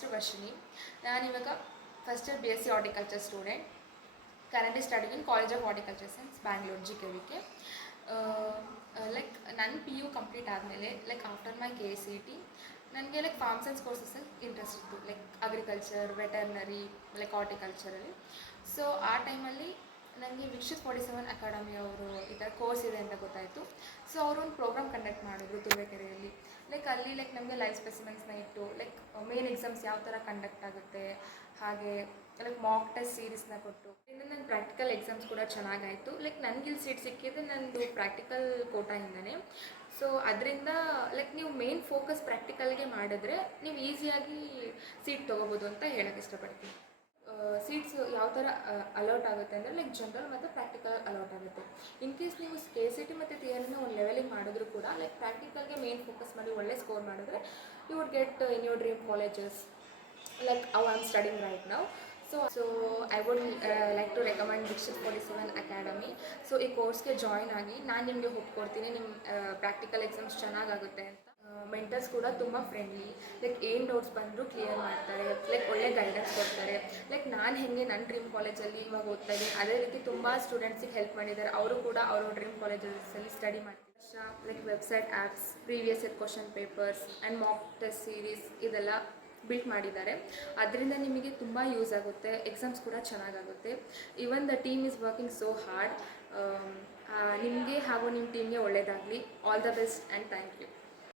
ಹೆಸರು ವರ್ಷಿಣಿ. ನಾನಿವಾಗ first year BSc horticulture student. Currently studying in college of horticulture science Bangalore GKVK. Like ನನ್ನ PU complete ಆದಮೇಲೆ like after my KCET ನನಗೆ like farm science ಕೋರ್ಸಸಲ್ಲಿ interest ಇತ್ತು, like agriculture, veterinary, like ಹಾರ್ಟಿಕಲ್ಚರಲ್ಲಿ. So ಆ ಟೈಮಲ್ಲಿ ನನಗೆ ವೀಕ್ಷಿತ್ 47 ಅಕಾಡೆಮಿ ಅವರು ಈ ಥರ ಕೋರ್ಸ್ ಇದೆ ಅಂತ ಗೊತ್ತಾಯಿತು. ಸೊ ಅವರು ಒಂದು ಪ್ರೋಗ್ರಾಮ್ ಕಂಡಕ್ಟ್ ಮಾಡಿದ್ರು ತುರುವೇಕೆರೆಯಲ್ಲಿ. ಲೈಕ್ ಅಲ್ಲಿ ಲೈಕ್ ನಮಗೆ ಲೈವ್ ಸ್ಪೆಸಿಮೆನ್ಸ್ನ ಇಟ್ಟು ಲೈಕ್ ಮೇನ್ ಎಕ್ಸಾಮ್ಸ್ ಯಾವ ಥರ ಕಂಡಕ್ಟ್ ಆಗುತ್ತೆ, ಹಾಗೆ ಲೈಕ್ ಮಾಕ್ ಟೆಸ್ಟ್ ಸೀರೀಸ್ನ ಕೊಟ್ಟು ಇನ್ನು ನನ್ನ ಪ್ರಾಕ್ಟಿಕಲ್ ಎಕ್ಸಾಮ್ಸ್ ಕೂಡ ಚೆನ್ನಾಗಾಯಿತು. ಲೈಕ್ ನನಗಿಲ್ಲಿ ಸೀಟ್ ಸಿಕ್ಕಿದ್ದು ನನ್ನದು ಪ್ರಾಕ್ಟಿಕಲ್ ಕೋಟಾಯಿಂದನೇ. ಸೊ ಅದರಿಂದ ಲೈಕ್ ನೀವು ಮೇನ್ ಫೋಕಸ್ ಪ್ರಾಕ್ಟಿಕಲ್ಗೆ ಮಾಡಿದ್ರೆ ನೀವು ಈಸಿಯಾಗಿ ಸೀಟ್ ತೊಗೋಬೋದು ಅಂತ ಹೇಳೋಕ್ಕೆ ಇಷ್ಟಪಡ್ತೀನಿ. ಸೀಟ್ಸ್ ಯಾವ ಥರ ಅಲೌಟ್ ಆಗುತ್ತೆ ಅಂದರೆ ಲೈಕ್ ಜನರಲ್ ಮತ್ತು ಪ್ರಾಕ್ಟಿಕಲ್ ಅಲೌಟ್ ಆಗುತ್ತೆ. ಇನ್ ಕೇಸ್ ನೀವು KCET ಮತ್ತು ಥಿಯರಿನ ಒಂದು ಲೆವೆಲಿಗೆ ಮಾಡಿದ್ರು ಕೂಡ ಲೈಕ್ ಪ್ರಾಕ್ಟಿಕಲ್ಗೆ ಮೇನ್ ಫೋಕಸ್ ಮಾಡಿ ಒಳ್ಳೆ ಸ್ಕೋರ್ ಮಾಡಿದ್ರೆ you would get in your dream colleges like I am studying right now. So I would like to recommend Viksit 47 academy. So ಈ ಕೋರ್ಸ್ಗೆ ಜಾಯ್ನ್ ಆಗಿ ನಾನು ನಿಮಗೆ ಕೊಡ್ತೀನಿ, ನಿಮ್ಮ ಪ್ರಾಕ್ಟಿಕಲ್ ಎಕ್ಸಾಮ್ಸ್ ಚೆನ್ನಾಗಾಗುತ್ತೆ ಅಂತ. ಮೆಂಟರ್ಸ್ ಕೂಡ ತುಂಬ ಫ್ರೆಂಡ್ಲಿ, ಲೈಕ್ ಏನು ಡೌಟ್ಸ್ ಬಂದರೂ ಕ್ಲಿಯರ್ ಮಾಡ್ತಾರೆ, ಲೈಕ್ ಒಳ್ಳೆ ಗೈಡೆನ್ಸ್ ಕೊಡ್ತಾರೆ. ಲೈಕ್ ನಾನು ಹೇಗೆ ನನ್ನ ಡ್ರೀಮ್ ಕಾಲೇಜಲ್ಲಿ ಇವಾಗ ಓದ್ತಾ ಇದ್ದೀನಿ ಅದೇ ರೀತಿ ತುಂಬ ಸ್ಟೂಡೆಂಟ್ಸಿಗೆ ಹೆಲ್ಪ್ ಮಾಡಿದ್ದಾರೆ. ಅವರು ಕೂಡ ಅವ್ರ ಡ್ರೀಮ್ ಕಾಲೇಜಸಲ್ಲಿ ಸ್ಟಡಿ ಮಾಡ್ತಾರೆ. Like website apps, previous year question papers and mock test series ಇದೆಲ್ಲ ಬಿಲ್ಟ್ ಮಾಡಿದ್ದಾರೆ. ಅದರಿಂದ ನಿಮಗೆ ತುಂಬ ಯೂಸ್ ಆಗುತ್ತೆ, ಎಕ್ಸಾಮ್ಸ್ ಕೂಡ ಚೆನ್ನಾಗಾಗುತ್ತೆ. Even the team is working so hard. ನಿಮಗೆ ಹಾಗೂ ನಿಮ್ಮ ಟೀಮ್ಗೆ ಒಳ್ಳೆಯದಾಗಲಿ. All the best and thank you.